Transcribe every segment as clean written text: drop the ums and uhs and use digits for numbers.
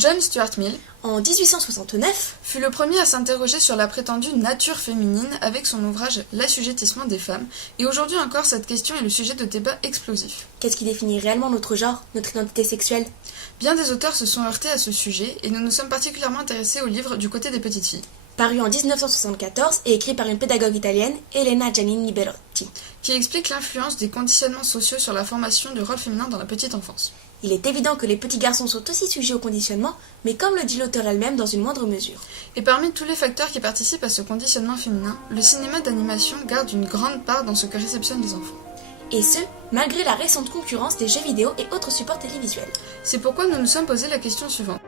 John Stuart Mill, en 1869, fut le premier à s'interroger sur la prétendue nature féminine avec son ouvrage L'assujettissement des femmes, et aujourd'hui encore cette question est le sujet de débats explosifs. Qu'est-ce qui définit réellement notre genre, notre identité sexuelle? Bien des auteurs se sont heurtés à ce sujet, et nous nous sommes particulièrement intéressés au livre Du côté des petites filles, paru en 1974 et écrit par une pédagogue italienne, Elena Giannini Belotti, qui explique l'influence des conditionnements sociaux sur la formation du rôle féminin dans la petite enfance. Il est évident que les petits garçons sont aussi sujets au conditionnement, mais comme le dit l'auteur elle-même dans une moindre mesure. Et parmi tous les facteurs qui participent à ce conditionnement féminin, le cinéma d'animation garde une grande part dans ce que réceptionnent les enfants. Et ce, malgré la récente concurrence des jeux vidéo et autres supports télévisuels. C'est pourquoi nous nous sommes posé la question suivante.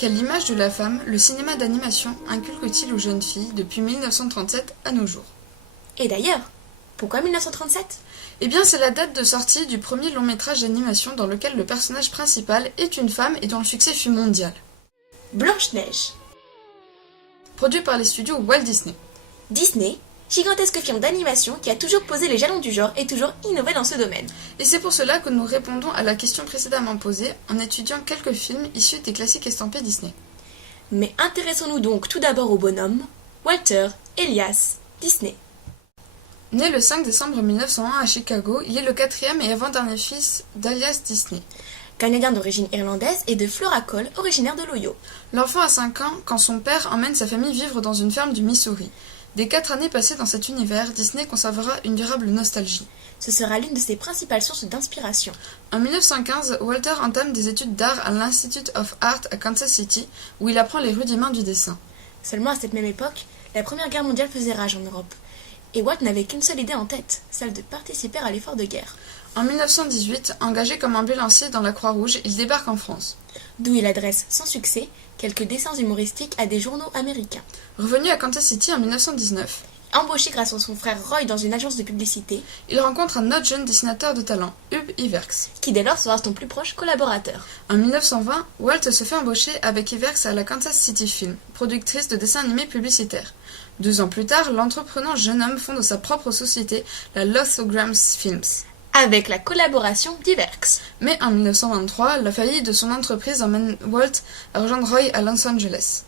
Quelle image de la femme le cinéma d'animation inculque-t-il aux jeunes filles depuis 1937 à nos jours? Et d'ailleurs, pourquoi 1937? Eh bien, c'est la date de sortie du premier long métrage d'animation dans lequel le personnage principal est une femme et dont le succès fut mondial. Blanche-Neige. Produit par les studios Walt Disney. Disney, gigantesque firme d'animation qui a toujours posé les jalons du genre et toujours innové dans ce domaine. Et c'est pour cela que nous répondons à la question précédemment posée en étudiant quelques films issus des classiques estampés Disney. Mais intéressons-nous donc tout d'abord au bonhomme, Walter Elias Disney. Né le 5 décembre 1901 à Chicago, il est le quatrième et avant-dernier fils d'Elias Disney. Canadien d'origine irlandaise et de Flora Cole, originaire de l'Ohio. L'enfant a 5 ans quand son père emmène sa famille vivre dans une ferme du Missouri. Des 4 années passées dans cet univers, Disney conservera une durable nostalgie. Ce sera l'une de ses principales sources d'inspiration. En 1915, Walter entame des études d'art à l'Institute of Art à Kansas City, où il apprend les rudiments du dessin. Seulement à cette même époque, la Première Guerre mondiale faisait rage en Europe. Et Walt n'avait qu'une seule idée en tête, celle de participer à l'effort de guerre. En 1918, engagé comme ambulancier dans la Croix-Rouge, il débarque en France. D'où il adresse, sans succès, quelques dessins humoristiques à des journaux américains. Revenu à Kansas City en 1919, embauché grâce à son frère Roy dans une agence de publicité, il rencontre un autre jeune dessinateur de talent, Hub Iwerks, qui dès lors sera son plus proche collaborateur. En 1920, Walt se fait embaucher avec Iwerks à la Kansas City Film, productrice de dessins animés publicitaires. 2 ans plus tard, l'entreprenant jeune homme fonde sa propre société, la Lithograms Films, avec la collaboration d'Iwerks. Mais en 1923, la faillite de son entreprise emmène Walt à rejoindre Roy à Los Angeles.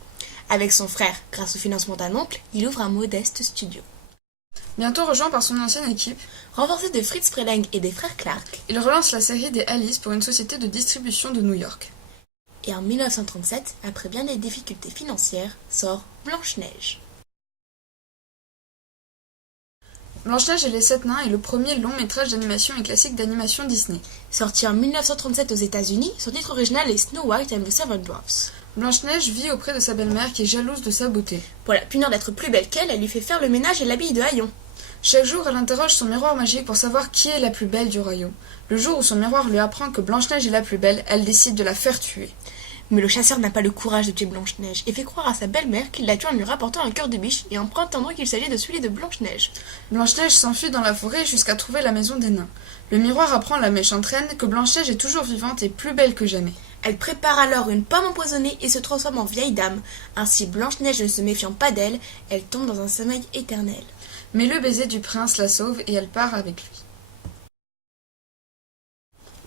Avec son frère, grâce au financement d'un oncle, il ouvre un modeste studio. Bientôt rejoint par son ancienne équipe, renforcé de Fritz Freleng et des frères Clark, il relance la série des Alice pour une société de distribution de New York. Et en 1937, après bien des difficultés financières, sort Blanche-Neige. Blanche-Neige et les 7 nains est le premier long métrage d'animation et classique d'animation Disney. Sorti en 1937 aux États-Unis, son titre original est Snow White and the Seven Dwarfs. Blanche-Neige vit auprès de sa belle-mère qui est jalouse de sa beauté. Pour la punir d'être plus belle qu'elle, elle lui fait faire le ménage et l'habille de haillons. Chaque jour, elle interroge son miroir magique pour savoir qui est la plus belle du royaume. Le jour où son miroir lui apprend que Blanche-Neige est la plus belle, elle décide de la faire tuer. Mais le chasseur n'a pas le courage de tuer Blanche-Neige et fait croire à sa belle-mère qu'il la tue en lui rapportant un cœur de biche et en prétendant qu'il s'agit de celui de Blanche-Neige. Blanche-Neige s'enfuit dans la forêt jusqu'à trouver la maison des nains. Le miroir apprend à la méchante reine que Blanche-Neige est toujours vivante et plus belle que jamais. Elle prépare alors une pomme empoisonnée et se transforme en vieille dame. Ainsi, Blanche-Neige ne se méfiant pas d'elle, elle tombe dans un sommeil éternel. Mais le baiser du prince la sauve et elle part avec lui.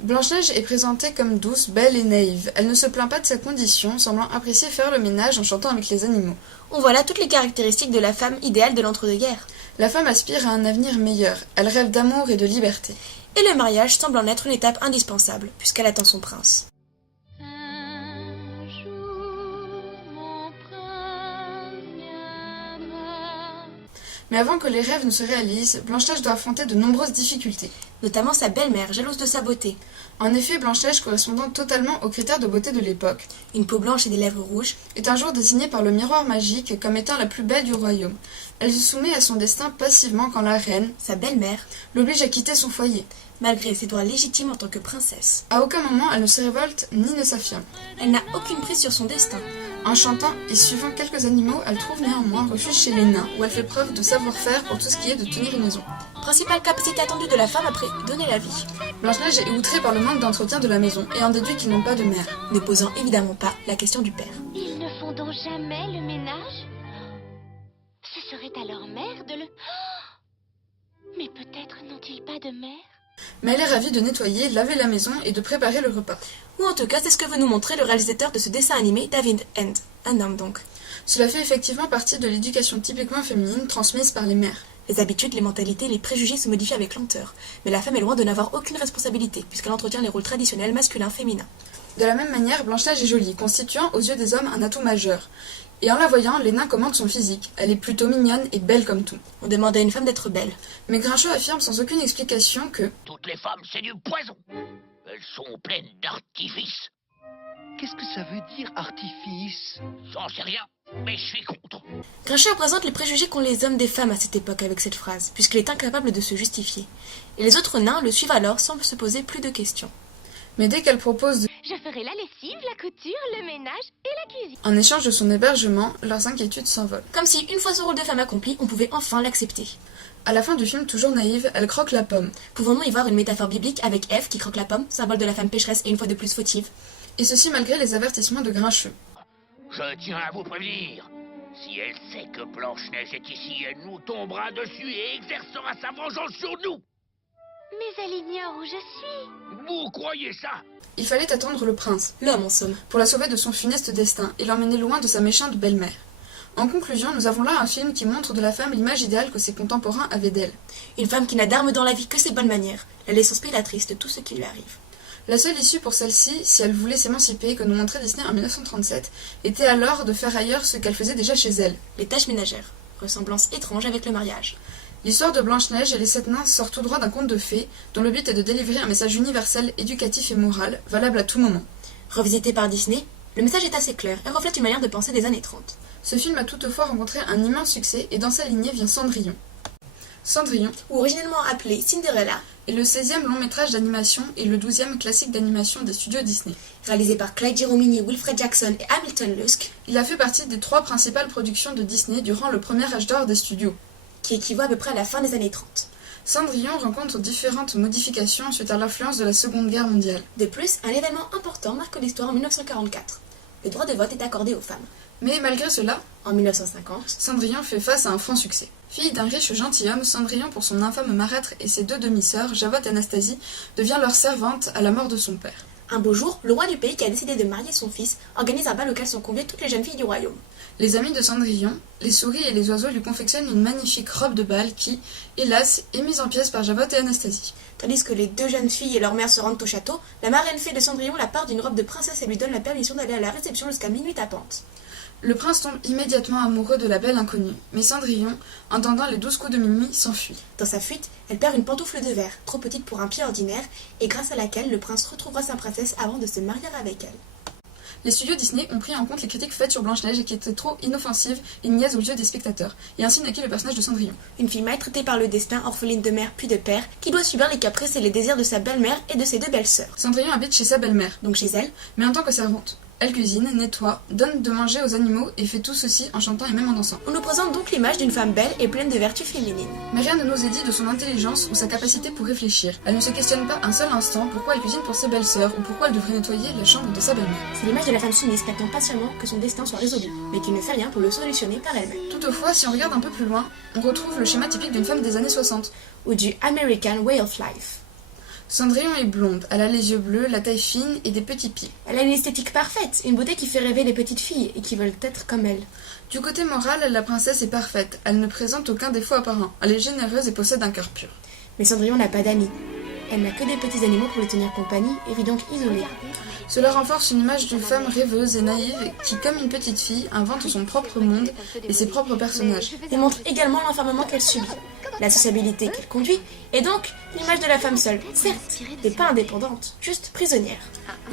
Blanche-Neige est présentée comme douce, belle et naïve. Elle ne se plaint pas de sa condition, semblant apprécier faire le ménage en chantant avec les animaux. On voit là toutes les caractéristiques de la femme idéale de l'entre-deux-guerres. La femme aspire à un avenir meilleur. Elle rêve d'amour et de liberté. Et le mariage semble en être une étape indispensable, puisqu'elle attend son prince. Mais avant que les rêves ne se réalisent, Blanche-Neige doit affronter de nombreuses difficultés. Notamment sa belle-mère, jalouse de sa beauté. En effet, Blanche-Neige, correspondant totalement aux critères de beauté de l'époque, Une peau blanche et des lèvres rouges. est un jour désignée par le miroir magique comme étant la plus belle du royaume. Elle se soumet à son destin passivement quand la reine Sa belle-mère, l'oblige à quitter son foyer. malgré ses droits légitimes en tant que princesse. À aucun moment elle ne se révolte ni ne s'affirme. Elle n'a aucune prise sur son destin. En chantant et suivant quelques animaux, elle trouve néanmoins refuge chez les nains, où elle fait preuve de savoir-faire pour tout ce qui est de tenir une maison. Principale capacité attendue de la femme après donner la vie. Blanche-Neige est outrée par le manque d'entretien de la maison et en déduit qu'ils n'ont pas de mère. Ne posant évidemment pas la question du père. Ils ne font donc jamais le ménage? Ce serait à leur mère de le... Mais peut-être n'ont-ils pas de mère? Mais elle est ravie de nettoyer, laver la maison et de préparer le repas. Ou en tout cas, c'est ce que veut nous montrer le réalisateur de ce dessin animé, David End. Un homme donc. Cela fait effectivement partie de l'éducation typiquement féminine transmise par les mères. Les habitudes, les mentalités, les préjugés se modifient avec lenteur. Mais la femme est loin de n'avoir aucune responsabilité, puisqu'elle entretient les rôles traditionnels masculins-féminins. De la même manière, Blanche-Neige est jolie, constituant aux yeux des hommes un atout majeur. Et en la voyant, les nains commentent son physique. Elle est plutôt mignonne et belle comme tout. On demande à une femme d'être belle. Mais Grinchot affirme sans aucune explication que Toutes les femmes, c'est du poison. Elles sont pleines d'artifice. Qu'est-ce que ça veut dire, artifice? J'en sais rien, mais je suis contre. Grinchot représente les préjugés qu'ont les hommes des femmes à cette époque avec cette phrase, puisqu'il est incapable de se justifier. Et les autres nains le suivent alors sans se poser plus de questions. mais dès qu'elle propose Je ferai la lessive, la couture, le ménage et la cuisine. en échange de son hébergement, leurs inquiétudes s'envolent. Comme si, une fois ce rôle de femme accompli, on pouvait enfin l'accepter. À la fin du film, toujours naïve, elle croque la pomme. Pouvons-nous y voir une métaphore biblique avec Ève qui croque la pomme, symbole de la femme pécheresse et une fois de plus fautive? Et ceci malgré les avertissements de Grincheux. Je tiens à vous prévenir. Si elle sait que Blanche-Neige est ici, elle nous tombera dessus et exercera sa vengeance sur nous. Mais elle ignore où je suis. Vous croyez ça? Il fallait attendre le prince, L'homme en somme. pour la sauver de son funeste destin et l'emmener loin de sa méchante belle-mère. En conclusion, nous avons là un film qui montre de la femme l'image idéale que ses contemporains avaient d'elle. Une femme qui n'a d'armes dans la vie que ses bonnes manières, la laissant spectatrice de tout ce qui lui arrive. La seule issue pour celle-ci, si elle voulait s'émanciper, que nous montrait Disney en 1937, était alors de faire ailleurs ce qu'elle faisait déjà chez elle. Les tâches ménagères, ressemblance étrange avec le mariage. L'histoire de Blanche-Neige et les 7 nains sort tout droit d'un conte de fées, dont le but est de délivrer un message universel, éducatif et moral, valable à tout moment. Revisité par Disney, le message est assez clair et reflète une manière de penser des années 30. Ce film a toutefois rencontré un immense succès et dans sa lignée vient Cendrillon. Cendrillon Ou originellement appelé Cinderella, est le 16e long métrage d'animation et le 12e classique d'animation des studios Disney. réalisé par Clyde Giromini, Wilfred Jackson et Hamilton Luske, Il a fait partie des 3 principales productions de Disney durant le premier âge d'or des studios. qui équivaut à peu près à la fin des années 30. Cendrillon rencontre différentes modifications suite à l'influence de la Seconde Guerre mondiale. De plus, un événement important marque l'histoire en 1944. Le droit de vote est accordé aux femmes. Mais malgré cela, En 1950, Cendrillon fait face à un franc succès. Fille d'un riche gentilhomme, Cendrillon, pour son infâme marâtre et ses 2 demi-sœurs, Javotte et Anastasie, devient leur servante à la mort de son père. un beau jour, le roi du pays qui a décidé de marier son fils organise un bal auquel sont conviées toutes les jeunes filles du royaume. Les amis de Cendrillon, les souris et les oiseaux lui confectionnent une magnifique robe de bal qui, hélas, est mise en pièces par Javotte et Anastasie. Tandis que les 2 jeunes filles et leur mère se rendent au château, la marraine fée de Cendrillon la part d'une robe de princesse et lui donne la permission d'aller à la réception jusqu'à minuit tapante. Le prince tombe immédiatement amoureux de la belle inconnue, mais Cendrillon, entendant les 12 coups de minuit, s'enfuit. Dans sa fuite, elle perd une pantoufle de verre, trop petite pour un pied ordinaire, et grâce à laquelle le prince retrouvera sa princesse avant de se marier avec elle. Les studios Disney ont pris en compte les critiques faites sur Blanche-Neige et qui étaient trop inoffensives et niaises aux yeux des spectateurs, et ainsi naquit le personnage de Cendrillon. Une fille maltraitée par le destin, orpheline de mère puis de père, qui doit subir les caprices et les désirs de sa belle-mère et de ses 2 belles-sœurs. Cendrillon habite chez sa belle-mère, Donc chez elle, mais en tant que servante. Elle cuisine, nettoie, donne de manger aux animaux et fait tout ceci en chantant et même en dansant. on nous présente donc l'image d'une femme belle et pleine de vertus féminines. Mais rien ne nous est dit de son intelligence ou sa capacité pour réfléchir. Elle ne se questionne pas un seul instant pourquoi elle cuisine pour ses belles-sœurs ou pourquoi elle devrait nettoyer la chambre de sa belle-mère. C'est l'image de la femme soumise qui attend patiemment que son destin soit résolu, mais qui ne fait rien pour le solutionner par elle-même. Toutefois, si on regarde un peu plus loin, on retrouve le schéma typique d'une femme des années 60. Ou du American Way of Life. Cendrillon est blonde, elle a les yeux bleus, la taille fine et des petits pieds. Elle a une esthétique parfaite, une beauté qui fait rêver les petites filles et qui veulent être comme elle. Du côté moral, la princesse est parfaite, elle ne présente aucun défaut apparent, elle est généreuse et possède un cœur pur. Mais Cendrillon n'a pas d'amis. Elle n'a que des petits animaux pour lui tenir compagnie et vit donc isolée. Cela renforce une image d'une femme rêveuse et naïve qui, comme une petite fille, invente son propre monde et ses propres personnages. Il montre également l'enfermement qu'elle subit, la sociabilité qu'elle conduit, et donc l'image de la femme seule, certes, mais pas indépendante, juste prisonnière.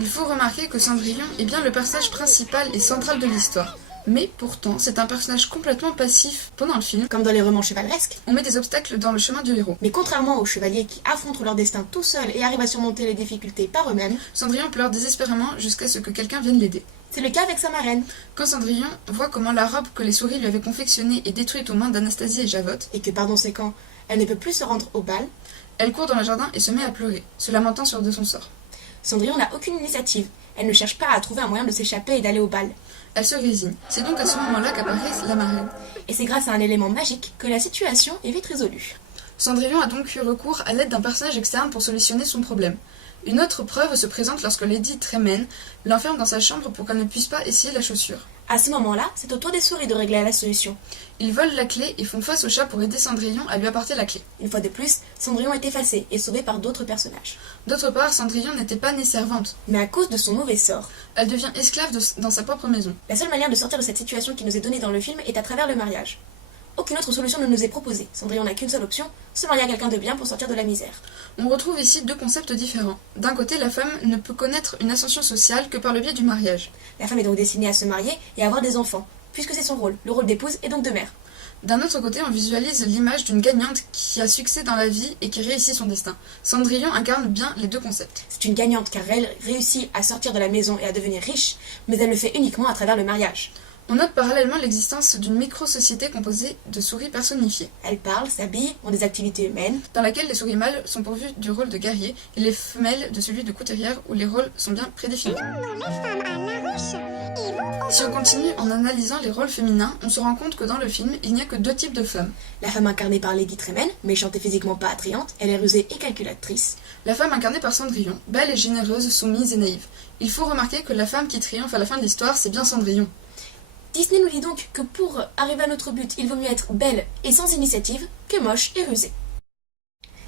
Il faut remarquer que Cendrillon est bien le personnage principal et central de l'histoire. Mais pourtant, c'est un personnage complètement passif pendant le film. Comme dans les romans chevaleresques, On met des obstacles dans le chemin du héros. mais contrairement aux chevaliers qui affrontent leur destin tout seuls et arrivent à surmonter les difficultés par eux-mêmes, Cendrillon pleure désespérément jusqu'à ce que quelqu'un vienne l'aider. c'est le cas avec sa marraine, Quand Cendrillon voit comment la robe que les souris lui avaient confectionnée est détruite aux mains d'Anastasie et Javotte, et que par conséquent, elle ne peut plus se rendre au bal, elle court dans le jardin et se met à pleurer, se lamentant sur de son sort. Cendrillon n'a aucune initiative. Elle ne cherche pas à trouver un moyen de s'échapper et d'aller au bal. Elle se résigne. C'est donc à ce moment-là qu'apparaît la marraine. Et c'est grâce à un élément magique que la situation est vite résolue. Cendrillon a donc eu recours à l'aide d'un personnage externe pour solutionner son problème. Une autre preuve se présente lorsque Lady Tremaine l'enferme dans sa chambre pour qu'elle ne puisse pas essayer la chaussure. À ce moment-là, c'est au tour des souris de régler la solution. Ils volent la clé et font face au chat pour aider Cendrillon à lui apporter la clé. Une fois de plus, Cendrillon est effacée et sauvée par d'autres personnages. D'autre part, Cendrillon n'était pas née servante. Mais à cause de son mauvais sort, Elle devient esclave dans sa propre maison. la seule manière de sortir de cette situation qui nous est donnée dans le film est à travers le mariage. Aucune autre solution ne nous est proposée. Cendrillon n'a qu'une seule option, se marier à quelqu'un de bien pour sortir de la misère. On retrouve ici deux concepts différents. D'un côté, la femme ne peut connaître une ascension sociale que par le biais du mariage. La femme est donc destinée à se marier et à avoir des enfants, puisque c'est son rôle, le rôle d'épouse et donc de mère. D'un autre côté, on visualise l'image d'une gagnante qui a succès dans la vie et qui réussit son destin. Cendrillon incarne bien les deux concepts. C'est une gagnante car elle réussit à sortir de la maison et à devenir riche, mais elle le fait uniquement à travers le mariage. On note parallèlement l'existence d'une micro-société composée de souris personnifiées, Elle parle, s'habille, ont des activités humaines, dans laquelle les souris mâles sont pourvues du rôle de guerrier et les femelles de celui de couturière où les rôles sont bien prédéfinis. Si on continue en analysant les rôles féminins, on se rend compte que dans le film, il n'y a que deux types de femmes. la femme incarnée par Lady Tremaine, méchante et physiquement pas attrayante, elle est rusée et calculatrice. La femme incarnée par Cendrillon, belle et généreuse, soumise et naïve. Il faut remarquer que la femme qui triomphe à la fin de l'histoire, c'est bien Cendrillon. Disney nous dit donc que pour arriver à notre but, il vaut mieux être belle et sans initiative que moche et rusée.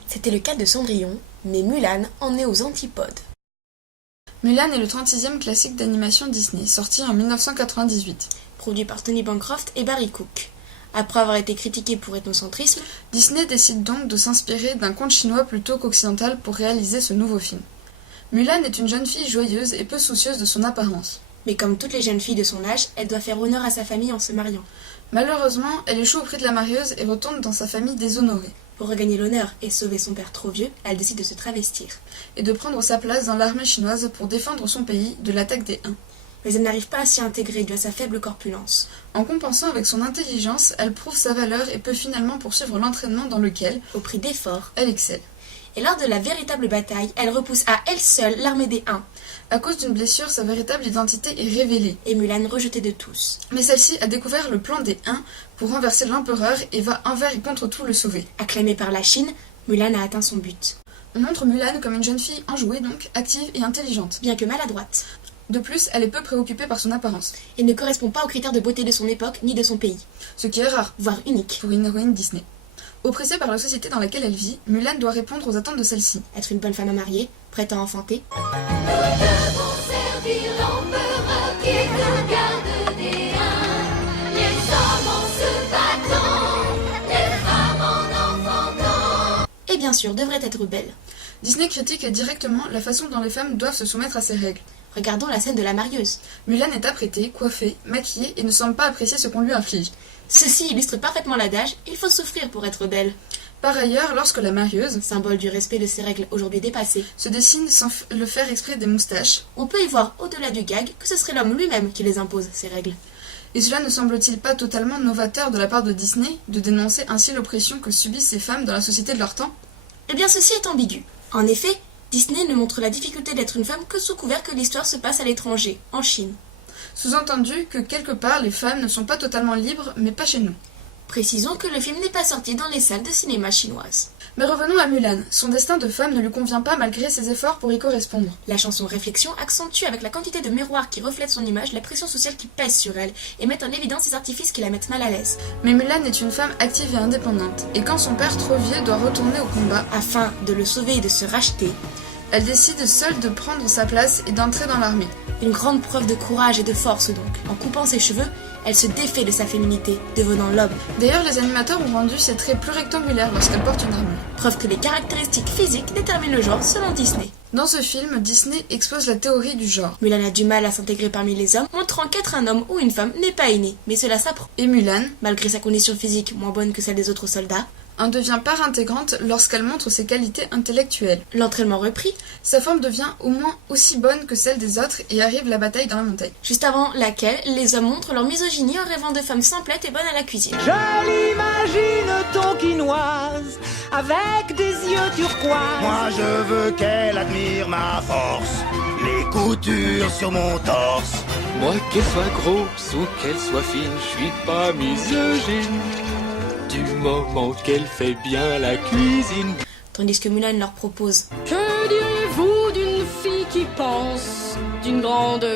C'était le cas de Cendrillon, mais Mulan en est aux antipodes. Mulan est le 36e classique d'animation Disney, sorti en 1998. Produit par Tony Bancroft et Barry Cook. Après avoir été critiqué pour ethnocentrisme, Disney décide donc de s'inspirer d'un conte chinois plutôt qu'occidental pour réaliser ce nouveau film. Mulan est une jeune fille joyeuse et peu soucieuse de son apparence. mais comme toutes les jeunes filles de son âge, elle doit faire honneur à sa famille en se mariant. Malheureusement, elle échoue auprès de la marieuse et retourne dans sa famille déshonorée, Pour regagner l'honneur et sauver son père trop vieux, elle décide de se travestir. et de prendre sa place dans l'armée chinoise pour défendre son pays de l'attaque des Huns. Mais elle n'arrive pas à s'y intégrer dû à sa faible corpulence. En compensant avec son intelligence, elle prouve sa valeur et peut finalement poursuivre l'entraînement dans lequel Au prix d'efforts, elle excelle. et lors de la véritable bataille, elle repousse à elle seule l'armée des Huns, À cause d'une blessure, sa véritable identité est révélée. et Mulan rejetée de tous. Mais celle-ci a découvert le plan des Huns pour renverser l'empereur et va envers et contre tout le sauver. Acclamée par la Chine, Mulan a atteint son but, On montre Mulan comme une jeune fille enjouée donc, active et intelligente. bien que maladroite, De plus, elle est peu préoccupée par son apparence, et ne correspond pas aux critères de beauté de son époque ni de son pays, ce qui est rare voire unique. pour une héroïne Disney. Oppressée par la société dans laquelle elle vit, Mulan doit répondre aux attentes de celle-ci. Être une bonne femme à marier, prête à enfanter, et bien sûr devrait être belle. Disney critique directement la façon dont les femmes doivent se soumettre à ces règles. Regardons la scène de la marieuse. Mulan est apprêtée, coiffée, maquillée et ne semble pas apprécier ce qu'on lui inflige. Ceci illustre parfaitement l'adage « il faut souffrir pour être belle », Par ailleurs, lorsque la marieuse symbole du respect de ces règles aujourd'hui dépassées. se dessine sans le faire exprès des moustaches, On peut y voir au-delà du gag que ce serait l'homme lui-même qui les impose, ces règles. et cela ne semble-t-il pas totalement novateur de la part de Disney de dénoncer ainsi l'oppression que subissent ces femmes dans la société de leur temps? Eh bien ceci est ambigu. En effet, Disney ne montre la difficulté d'être une femme que sous couvert que l'histoire se passe à l'étranger, en Chine. Sous-entendu que quelque part les femmes ne sont pas totalement libres, mais pas chez nous. Précisons que le film n'est pas sorti dans les salles de cinéma chinoises. Mais revenons à Mulan. Son destin de femme ne lui convient pas malgré ses efforts pour y correspondre. La chanson Réflexion accentue avec la quantité de miroirs qui reflètent son image la pression sociale qui pèse sur elle et met en évidence ces artifices qui la mettent mal à l'aise. Mais Mulan est une femme active et indépendante, et quand son père trop vieux doit retourner au combat, Afin de le sauver et de se racheter, elle décide seule de prendre sa place et d'entrer dans l'armée. une grande preuve de courage et de force donc. En coupant ses cheveux, elle se défait de sa féminité, devenant l'homme. D'ailleurs, les animateurs ont rendu ses traits plus rectangulaires lorsqu'elle porte une armure. Preuve que les caractéristiques physiques déterminent le genre selon Disney. Dans ce film, Disney expose la théorie du genre. Mulan a du mal à s'intégrer parmi les hommes, montrant qu'être un homme ou une femme n'est pas inné, mais cela s'apprend. Et Mulan Malgré sa condition physique moins bonne que celle des autres soldats, en devient part intégrante lorsqu'elle montre ses qualités intellectuelles. l'entraînement repris, Sa forme devient au moins aussi bonne que celle des autres et arrive la bataille dans la montagne. juste avant laquelle les hommes montrent leur misogynie en rêvant de femmes simplettes et bonnes à la cuisine. Je l'imagine tonkinoise, avec des yeux turquoise. Moi je veux qu'elle admire ma force, les coutures sur mon torse. Moi qu'elle soit grosse ou qu'elle soit fine, je suis pas misogyne. Du moment qu'elle fait bien la cuisine. Tandis que Mulan leur propose Que direz-vous d'une fille qui pense, d'une grande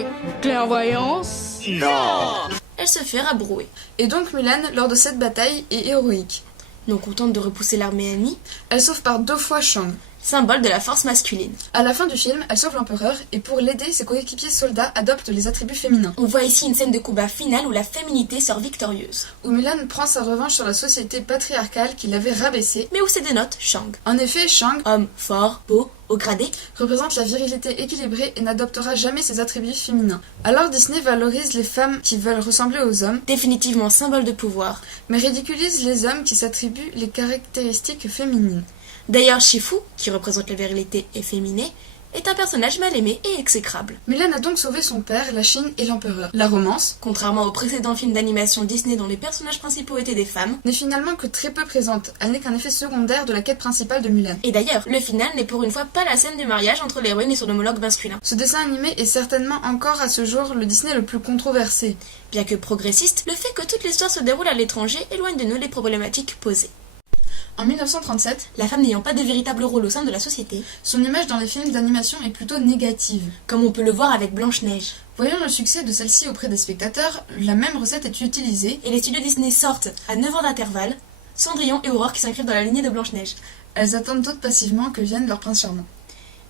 clairvoyance? Non! elle se fait rabrouer. Et donc Mulan, lors de cette bataille, est héroïque. Non contente de repousser l'armée ennemie, Elle sauve par 2 fois Shang. symbole de la force masculine. À la fin du film, elle sauve l'empereur et pour l'aider, ses coéquipiers soldats adoptent les attributs féminins. On voit ici une scène de combat finale où la féminité sort victorieuse, Où Mulan prend sa revanche sur la société patriarcale qui l'avait rabaissée. mais où se dénote Shang. En effet, Shang Homme fort, beau, haut gradé, représente la virilité équilibrée et n'adoptera jamais ses attributs féminins. Alors Disney valorise les femmes qui veulent ressembler aux hommes, définitivement symbole de pouvoir. mais ridiculise les hommes qui s'attribuent les caractéristiques féminines. D'ailleurs, Shifu, qui représente la virilité efféminée, est un personnage mal aimé et exécrable. Mulan a donc sauvé son père, la Chine et l'empereur. La romance Contrairement aux précédents films d'animation Disney dont les personnages principaux étaient des femmes, n'est finalement que très peu présente, elle n'est qu'un effet secondaire de la quête principale de Mulan. et d'ailleurs, le final n'est pour une fois pas la scène du mariage entre l'héroïne et son homologue masculin. Ce dessin animé est certainement encore à ce jour le Disney le plus controversé. Bien que progressiste, le fait que toute l'histoire se déroule à l'étranger éloigne de nous les problématiques posées. En 1937, La femme n'ayant pas de véritable rôle au sein de la société, son image dans les films d'animation est plutôt négative. comme on peut le voir avec Blanche-Neige. Voyant le succès de celle-ci auprès des spectateurs, la même recette est utilisée. Et les studios Disney sortent, à 9 ans d'intervalle, Cendrillon et Aurore qui s'inscrivent dans la lignée de Blanche-Neige. Elles attendent toutes passivement que vienne leur prince charmant.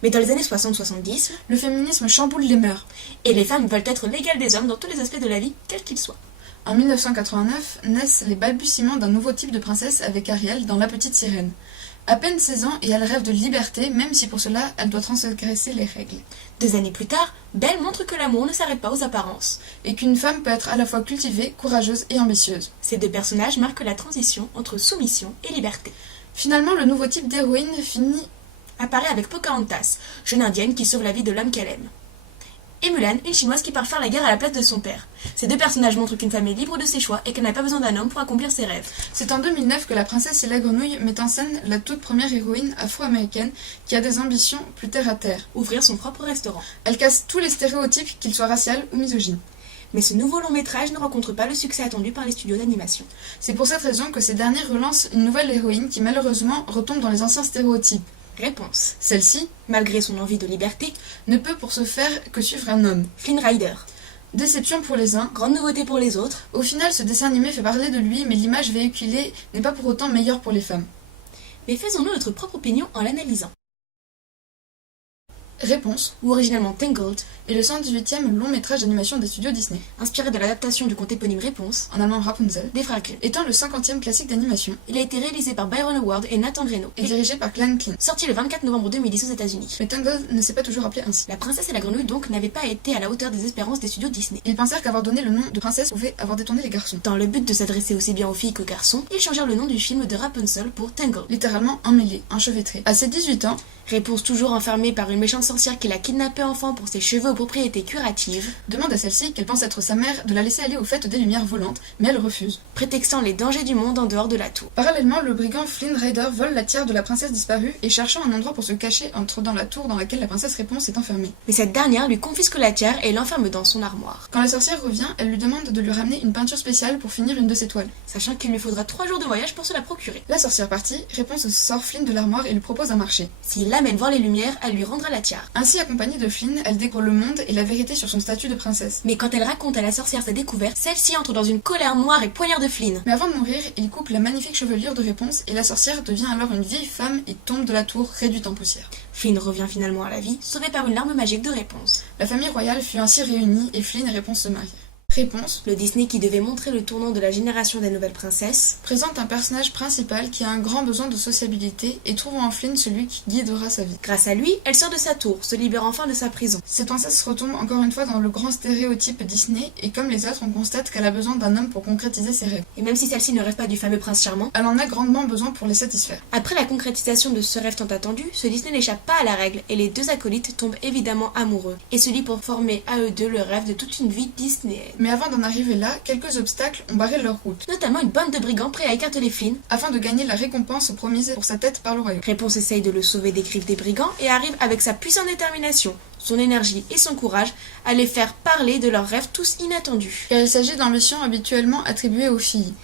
Mais dans les années 60-70, Le féminisme chamboule les mœurs. et les femmes veulent être l'égale des hommes dans tous les aspects de la vie, quels qu'ils soient. En 1989, naissent les balbutiements d'un nouveau type de princesse avec Ariel dans La Petite Sirène. À peine 16 ans et elle rêve de liberté, même si pour cela elle doit transgresser les règles. 2 années plus tard, Belle montre que l'amour ne s'arrête pas aux apparences. Et qu'une femme peut être à la fois cultivée, courageuse et ambitieuse. Ces 2 personnages marquent la transition entre soumission et liberté. Finalement, le nouveau type d'héroïne finit Apparaît avec Pocahontas, jeune indienne qui sauve la vie de l'homme qu'elle aime. Et Mulan, une chinoise qui part faire la guerre à la place de son père. Ces 2 personnages montrent qu'une femme est libre de ses choix et qu'elle n'a pas besoin d'un homme pour accomplir ses rêves. C'est en 2009 que la princesse et la grenouille met en scène la toute première héroïne afro-américaine qui a des ambitions plus terre à terre. Ouvrir son propre restaurant. Elle casse tous les stéréotypes, qu'ils soient raciaux ou misogynes. Mais ce nouveau long métrage ne rencontre pas le succès attendu par les studios d'animation. C'est pour cette raison que ces derniers relancent une nouvelle héroïne qui malheureusement retombe dans les anciens stéréotypes. Réponse. Celle-ci Malgré son envie de liberté, ne peut pour ce faire que suivre un homme. Flynn Rider. Déception pour les uns. Grande nouveauté pour les autres. Au final, ce dessin animé fait parler de lui, mais l'image véhiculée n'est pas pour autant meilleure pour les femmes. Mais faisons-nous notre propre opinion en l'analysant. Réponse Ou originalement Tangled, est le 118e long métrage d'animation des studios Disney, inspiré de l'adaptation du conte éponyme Réponse, en allemand Rapunzel, des frères Grimm. étant le 50e classique d'animation Il a été réalisé par Byron Howard et Nathan Greno, et dirigé par Clan Klein. sorti le 24 novembre 2010 aux États-Unis. Mais Tangled ne s'est pas toujours appelé ainsi. La princesse et la grenouille donc n'avaient pas été à la hauteur des espérances des studios Disney. Ils pensèrent qu'avoir donné le nom de princesse pouvait avoir détourné les garçons. Dans le but de s'adresser aussi bien aux filles qu'aux garçons, ils changèrent le nom du film de Rapunzel pour Tangled. Littéralement emmêlé, enchevêtré. À ses 18 ans, Réponse toujours enfermée par une méchante sorcière qui l'a kidnappée enfant pour ses cheveux aux propriétés curatives, demande à celle-ci qu'elle pense être sa mère de la laisser aller aux fêtes des lumières volantes, mais elle refuse, prétextant les dangers du monde en dehors de la tour. Parallèlement, le brigand Flynn Rider vole la tiare de la princesse disparue et cherchant un endroit pour se cacher entre dans la tour dans laquelle la princesse Réponse est enfermée. Mais cette dernière lui confisque la tiare et l'enferme dans son armoire. Quand la sorcière revient, elle lui demande de lui ramener une peinture spéciale pour finir une de ses toiles, sachant qu'il lui faudra 3 jours de voyage pour se la procurer. La sorcière partie, Réponse sort Flynn de l'armoire et lui propose un marché. S'il l'amène voir les lumières, elle lui rendra la tiare. Ainsi accompagnée de Flynn, elle découvre le monde et la vérité sur son statut de princesse. Mais quand elle raconte à la sorcière sa découverte, celle-ci entre dans une colère noire et poignarde Flynn. Mais avant de mourir, il coupe la magnifique chevelure de Réponse et la sorcière devient alors une vieille femme et tombe de la tour réduite en poussière. Flynn revient finalement à la vie, sauvé par une larme magique de Réponse. La famille royale fut ainsi réunie et Flynn et Réponse se marièrent. Réponse, le Disney qui devait montrer le tournant de la génération des nouvelles princesses, présente un personnage principal qui a un grand besoin de sociabilité et trouve en Flynn celui qui guidera sa vie. Grâce à lui, elle sort de sa tour, se libère enfin de sa prison. Cette princesse retombe encore une fois dans le grand stéréotype Disney et comme les autres, on constate qu'elle a besoin d'un homme pour concrétiser ses rêves. Et même si celle-ci ne rêve pas du fameux prince charmant, elle en a grandement besoin pour les satisfaire. Après la concrétisation de ce rêve tant attendu, ce Disney n'échappe pas à la règle et les deux acolytes tombent évidemment amoureux et se lient pour former à eux deux le rêve de toute une vie disneyenne. Mais avant d'en arriver là, quelques obstacles ont barré leur route. Notamment une bande de brigands prêts à écarteler Flynn afin de gagner la récompense promise pour sa tête par le royaume. Réponse essaye de le sauver des griffes des brigands et arrive avec sa puissante détermination, son énergie et son courage à les faire parler de leurs rêves tous inattendus. Car il s'agit d'ambitions habituellement attribuées aux filles.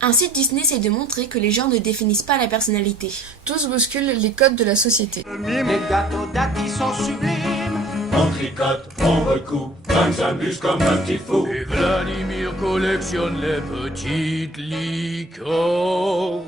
Ainsi, Disney essaye de montrer que les genres ne définissent pas la personnalité. Tous bousculent les codes de la société. Les gâteaux d'Aki sont sublimes. On tricote, on recoupe, Frank s'amuse comme un petit fou. Et Vladimir collectionne les petites licornes.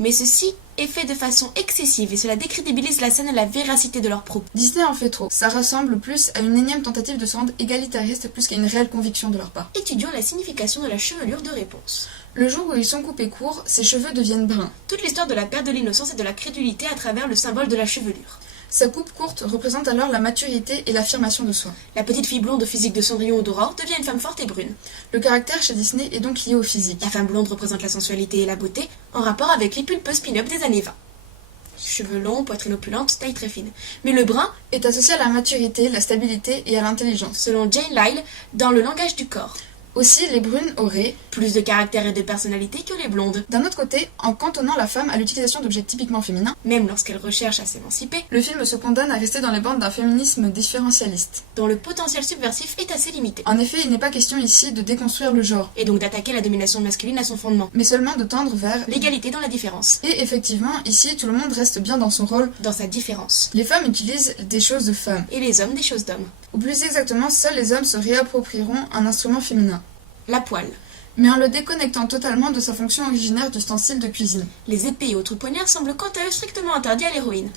Mais ceci est fait de façon excessive et cela décrédibilise la scène et la véracité de leurs propos. Disney en fait trop. Ça ressemble plus à une énième tentative de se rendre égalitariste plus qu'à une réelle conviction de leur part. Étudions la signification de la chevelure de Réponse. Le jour où ils sont coupés courts, ses cheveux deviennent bruns. Toute l'histoire de la perte de l'innocence et de la crédulité à travers le symbole de la chevelure. Sa coupe courte représente alors la maturité et l'affirmation de soi. La petite fille blonde physique de Cendrillon ou d'Aurore devient une femme forte et brune. Le caractère chez Disney est donc lié au physique. La femme blonde représente la sensualité et la beauté, en rapport avec les pulpeuses pin-up des années 20. Cheveux longs, poitrine opulente, taille très fine. Mais le brun est associé à la maturité, la stabilité et à l'intelligence. Selon Jane Lyle, dans le langage du corps. Aussi, les brunes auraient plus de caractère et de personnalité que les blondes. D'un autre côté, en cantonnant la femme à l'utilisation d'objets typiquement féminins, même lorsqu'elle recherche à s'émanciper, le film se condamne à rester dans les bandes d'un féminisme différentialiste, dont le potentiel subversif est assez limité. En effet, il n'est pas question ici de déconstruire le genre, et donc d'attaquer la domination masculine à son fondement, mais seulement de tendre vers l'égalité dans la différence. Et effectivement, ici, tout le monde reste bien dans son rôle, dans sa différence. Les femmes utilisent des choses de femmes, et les hommes des choses d'hommes. Ou plus exactement, seuls les hommes se réapproprieront un instrument féminin. La poêle. Mais en le déconnectant totalement de sa fonction originaire d'ustensile de cuisine. Les épées et autres poignards semblent quant à eux strictement interdits à l'héroïne.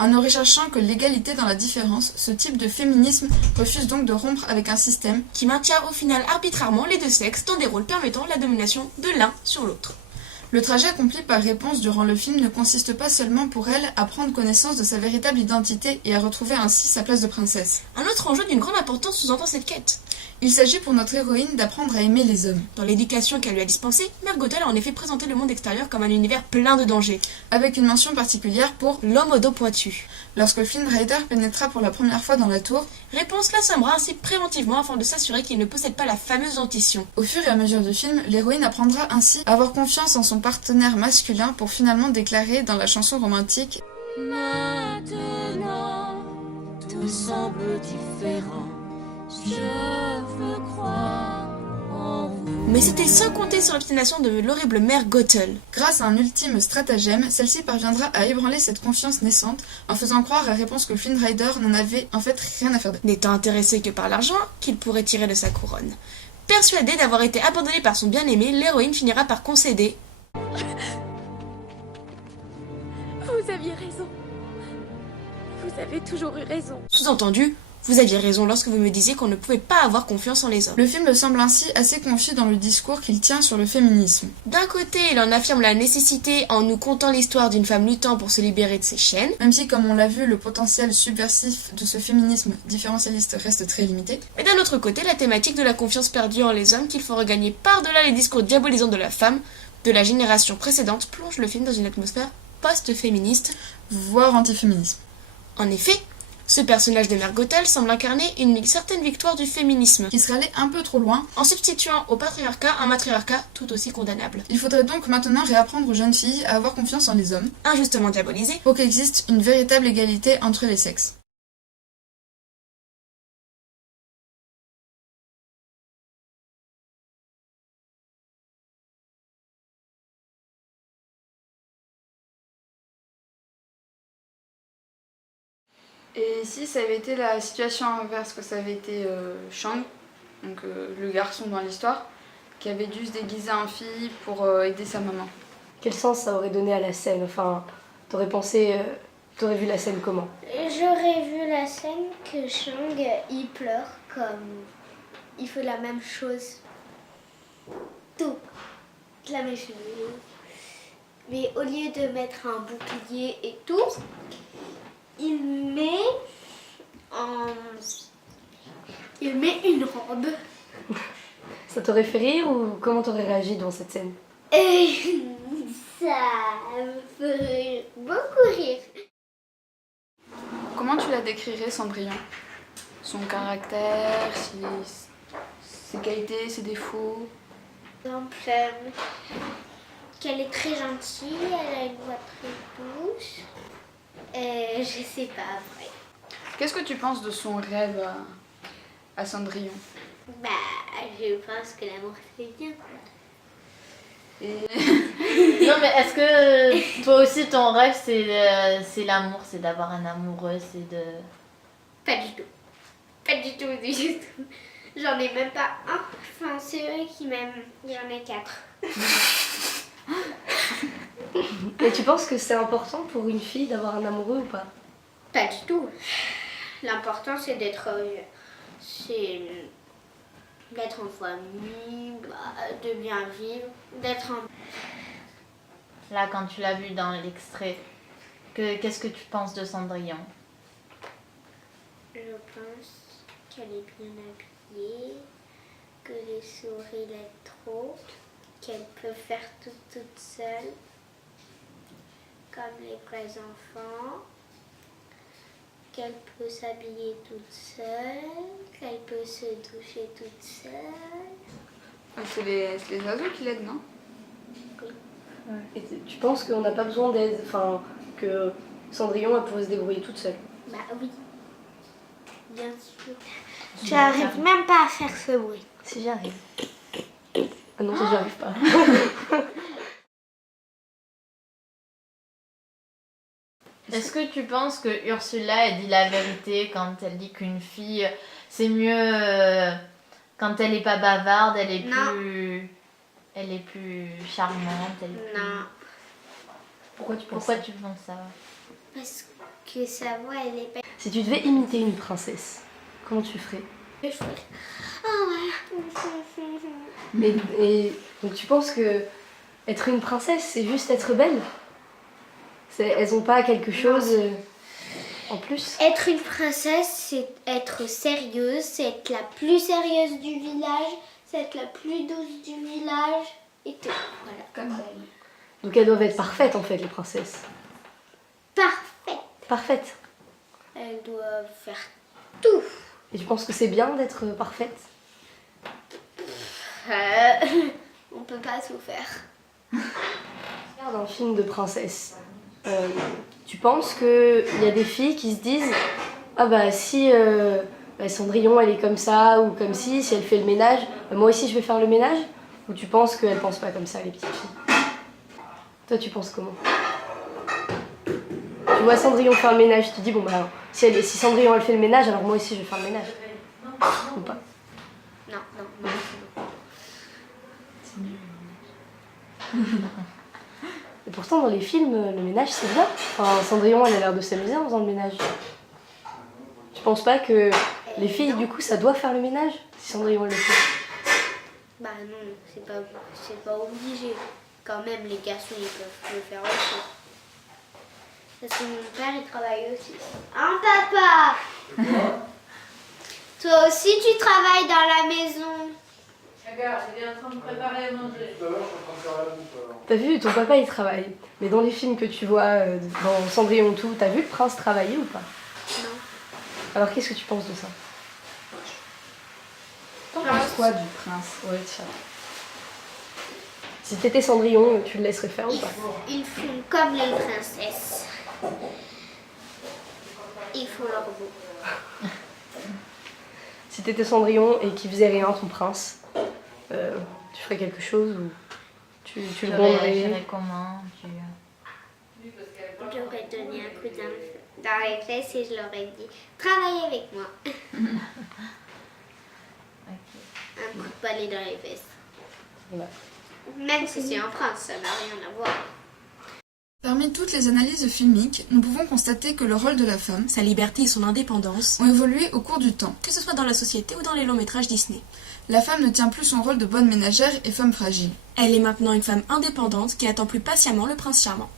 En ne recherchant que l'égalité dans la différence, ce type de féminisme refuse donc de rompre avec un système qui maintient au final arbitrairement les deux sexes dans des rôles permettant la domination de l'un sur l'autre. Le trajet accompli par Réponse durant le film ne consiste pas seulement pour elle à prendre connaissance de sa véritable identité et à retrouver ainsi sa place de princesse. Un autre enjeu d'une grande importance sous-entend cette quête. Il s'agit pour notre héroïne d'apprendre à aimer les hommes. Dans l'éducation qu'elle lui a dispensée, Mère Gothel a en effet présenté le monde extérieur comme un univers plein de dangers. Avec une mention particulière pour l'homme au dos pointu. Lorsque Flynn Rider pénétra pour la première fois dans la tour, Réponse l'assommera ainsi préventivement afin de s'assurer qu'il ne possède pas la fameuse dentition. Au fur et à mesure du film, l'héroïne apprendra ainsi à avoir confiance en son partenaire masculin pour finalement déclarer dans la chanson romantique « Maintenant, tout semble différent. Je veux croire en vous. » Mais c'était sans compter sur l'obstination de l'horrible Mère Gothel. Grâce à un ultime stratagème, celle-ci parviendra à ébranler cette confiance naissante en faisant croire à Réponse que Flynn Rider n'en avait en fait rien à faire d'elle. N'étant intéressé que par l'argent qu'il pourrait tirer de sa couronne. Persuadée d'avoir été abandonnée par son bien-aimé, l'héroïne finira par concéder. Vous aviez raison. Vous avez toujours eu raison. Sous-entendu, vous aviez raison lorsque vous me disiez qu'on ne pouvait pas avoir confiance en les hommes. Le film semble ainsi assez confus dans le discours qu'il tient sur le féminisme. D'un côté, il en affirme la nécessité en nous contant l'histoire d'une femme luttant pour se libérer de ses chaînes. Même si, comme on l'a vu, le potentiel subversif de ce féminisme différentialiste reste très limité. Mais d'un autre côté, la thématique de la confiance perdue en les hommes qu'il faut regagner par-delà les discours diabolisants de la femme de la génération précédente plonge le film dans une atmosphère post-féministe, voire antiféminisme. En effet, ce personnage de Mère Gothel semble incarner une certaine victoire du féminisme, qui serait allé un peu trop loin en substituant au patriarcat un matriarcat tout aussi condamnable. Il faudrait donc maintenant réapprendre aux jeunes filles à avoir confiance en les hommes, injustement diabolisés, pour qu'il existe une véritable égalité entre les sexes. Et si ça avait été la situation inverse, que ça avait été Shang, donc le garçon dans l'histoire, qui avait dû se déguiser en fille pour aider sa maman. Quel sens ça aurait donné à la scène? Enfin, t'aurais vu la scène comment? J'aurais vu la scène que Shang, il pleure comme... Il fait la même chose. Tout. La même chose. Mais au lieu de mettre un bouclier et tout, il met une robe. Ça t'aurait fait rire ou comment t'aurais réagi dans cette scène? Et ça me ferait beaucoup rire. Comment tu la décrirais, Cendrillon? Son caractère, ses qualités, ses défauts? Par exemple, qu'elle est très gentille, elle a une voix très douce. Je sais pas après. Qu'est-ce que tu penses de son rêve à Cendrillon? Bah, je pense que l'amour c'est bien. Non mais est-ce que toi aussi ton rêve c'est l'amour, c'est d'avoir un amoureux, c'est de... Pas du tout. Pas du tout, du tout. J'en ai même pas un. Enfin, c'est eux qui m'aiment. J'en ai 4. Et tu penses que c'est important pour une fille d'avoir un amoureux ou pas? Pas du tout. L'important c'est d'être en famille, de bien vivre, d'être en... Là quand tu l'as vu dans l'extrait, qu'est-ce que tu penses de Cendrillon? Je pense qu'elle est bien habillée, que les souris l'aident trop, qu'elle peut faire tout toute seule, comme les vrais enfants, qu'elle peut s'habiller toute seule, qu'elle peut se doucher toute seule. C'est les oiseaux qui l'aident, non? Oui. Ouais. Et tu penses qu'on n'a pas besoin d'aide, enfin, que Cendrillon elle pourrait se débrouiller toute seule? Bah oui, bien sûr. J'arrive même pas à faire ce bruit. Si j'arrive. Ah non, ça j'y arrive pas. Est-ce que tu penses que Ursula elle dit la vérité quand elle dit qu'une fille c'est mieux quand elle est pas bavarde, elle est plus charmante, Non. Pourquoi tu penses ça? Parce que sa voix elle est pas... Si tu devais imiter une princesse, comment tu ferais? Je ferais... Oh ouais. Et donc tu penses que être une princesse c'est juste être belle? Elles ont pas quelque chose en plus? Être une princesse, c'est être sérieuse, c'est être la plus sérieuse du village, c'est être la plus douce du village et tout. Voilà, comme elle. Donc elles doivent être parfaites en fait, les princesses. Parfaites. Elles doivent faire tout. Et tu penses que c'est bien d'être parfaite? On peut pas tout faire. Regarde un film de princesse. Tu penses qu'il y a des filles qui se disent ah bah si Cendrillon elle est comme ça ou comme si elle fait le ménage, moi aussi je vais faire le ménage? Ou tu penses qu'elles pensent pas comme ça les petites filles? Toi tu penses comment? Tu vois Cendrillon faire le ménage, tu te dis bon bah si Cendrillon elle fait le ménage alors moi aussi je vais faire le ménage? Ou pas? Non. Et pourtant dans les films le ménage c'est bien. Enfin Cendrillon elle a l'air de s'amuser en faisant le ménage. Tu penses pas que les filles du coup ça doit faire le ménage si Cendrillon le fait? Bah non, c'est pas obligé. Quand même les garçons ils peuvent le faire aussi. Parce que mon père il travaille aussi. Hein papa? Toi aussi tu travailles dans la maison. Regarde, il est en train de préparer à manger. T'as vu, ton papa il travaille. Mais dans les films que tu vois, dans Cendrillon tout, t'as vu le prince travailler ou pas? Alors qu'est-ce que tu penses de ça? T'en penses quoi du prince? Ouais, tiens. Si t'étais Cendrillon, tu le laisserais faire ou pas? Ils font comme les princesses. Ils font leur beau. Si t'étais Cendrillon et qu'il faisait rien, ton prince, tu ferais quelque chose ou tu le bonderais? Comment J'aurais donné un coup dans les fesses et je leur ai dit travaillez avec moi. Un coup de balai dans les fesses. Ouais. Même si c'est en France, ça n'a rien à voir. Parmi toutes les analyses filmiques, nous pouvons constater que le rôle de la femme, sa liberté et son indépendance ont évolué au cours du temps. Que ce soit dans la société ou dans les longs métrages Disney. La femme ne tient plus son rôle de bonne ménagère et femme fragile. Elle est maintenant une femme indépendante qui attend plus patiemment le prince charmant.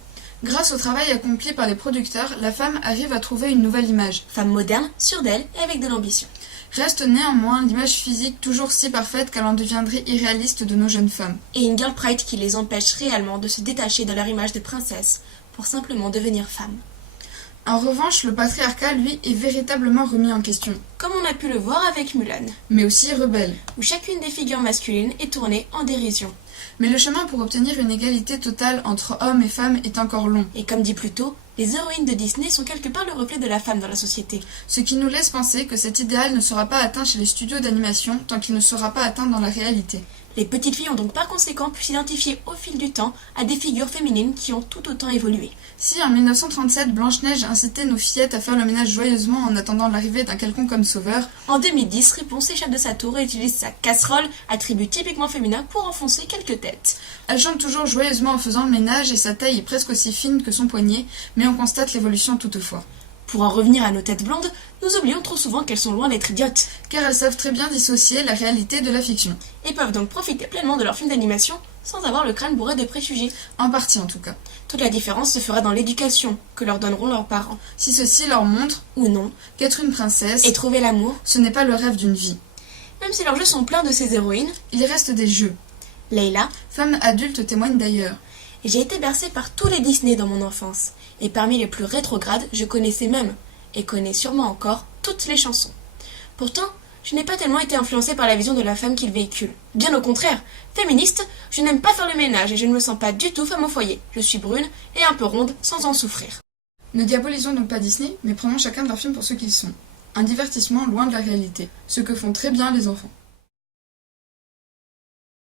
Grâce au travail accompli par les producteurs, la femme arrive à trouver une nouvelle image. Femme moderne, sûre d'elle et avec de l'ambition. Reste néanmoins l'image physique toujours si parfaite qu'elle en deviendrait irréaliste de nos jeunes femmes. Et une girl pride qui les empêche réellement de se détacher de leur image de princesse pour simplement devenir femme. En revanche, le patriarcat, lui, est véritablement remis en question. Comme on a pu le voir avec Mulan. Mais aussi rebelle. Où chacune des figures masculines est tournée en dérision. Mais le chemin pour obtenir une égalité totale entre hommes et femmes est encore long. Et comme dit plus tôt, les héroïnes de Disney sont quelque part le reflet de la femme dans la société. Ce qui nous laisse penser que cet idéal ne sera pas atteint chez les studios d'animation tant qu'il ne sera pas atteint dans la réalité. Les petites filles ont donc par conséquent pu s'identifier au fil du temps à des figures féminines qui ont tout autant évolué. Si en 1937 Blanche-Neige incitait nos fillettes à faire le ménage joyeusement en attendant l'arrivée d'un quelconque homme sauveur, en 2010, Ripon s'échappe de sa tour et utilise sa casserole, attribut typiquement féminin, pour enfoncer quelques têtes. Elle chante toujours joyeusement en faisant le ménage et sa taille est presque aussi fine que son poignet, mais on constate l'évolution toutefois. Pour en revenir à nos têtes blondes, nous oublions trop souvent qu'elles sont loin d'être idiotes. Car elles savent très bien dissocier la réalité de la fiction. Et peuvent donc profiter pleinement de leur film d'animation sans avoir le crâne bourré de préjugés. En partie en tout cas. Toute la différence se fera dans l'éducation que leur donneront leurs parents. Si ceux-ci leur montrent, ou non, qu'être une princesse et trouver l'amour, ce n'est pas le rêve d'une vie. Même si leurs jeux sont pleins de ces héroïnes, il reste des jeux. Layla, femme adulte, témoigne d'ailleurs. J'ai été bercée par tous les Disney dans mon enfance. Et parmi les plus rétrogrades, je connaissais même, et connais sûrement encore, toutes les chansons. Pourtant, je n'ai pas tellement été influencée par la vision de la femme qu'il véhicule. Bien au contraire, féministe, je n'aime pas faire le ménage et je ne me sens pas du tout femme au foyer. Je suis brune et un peu ronde sans en souffrir. Ne diabolisons donc pas Disney, mais prenons chacun de leurs films pour ce qu'ils sont. Un divertissement loin de la réalité, ce que font très bien les enfants.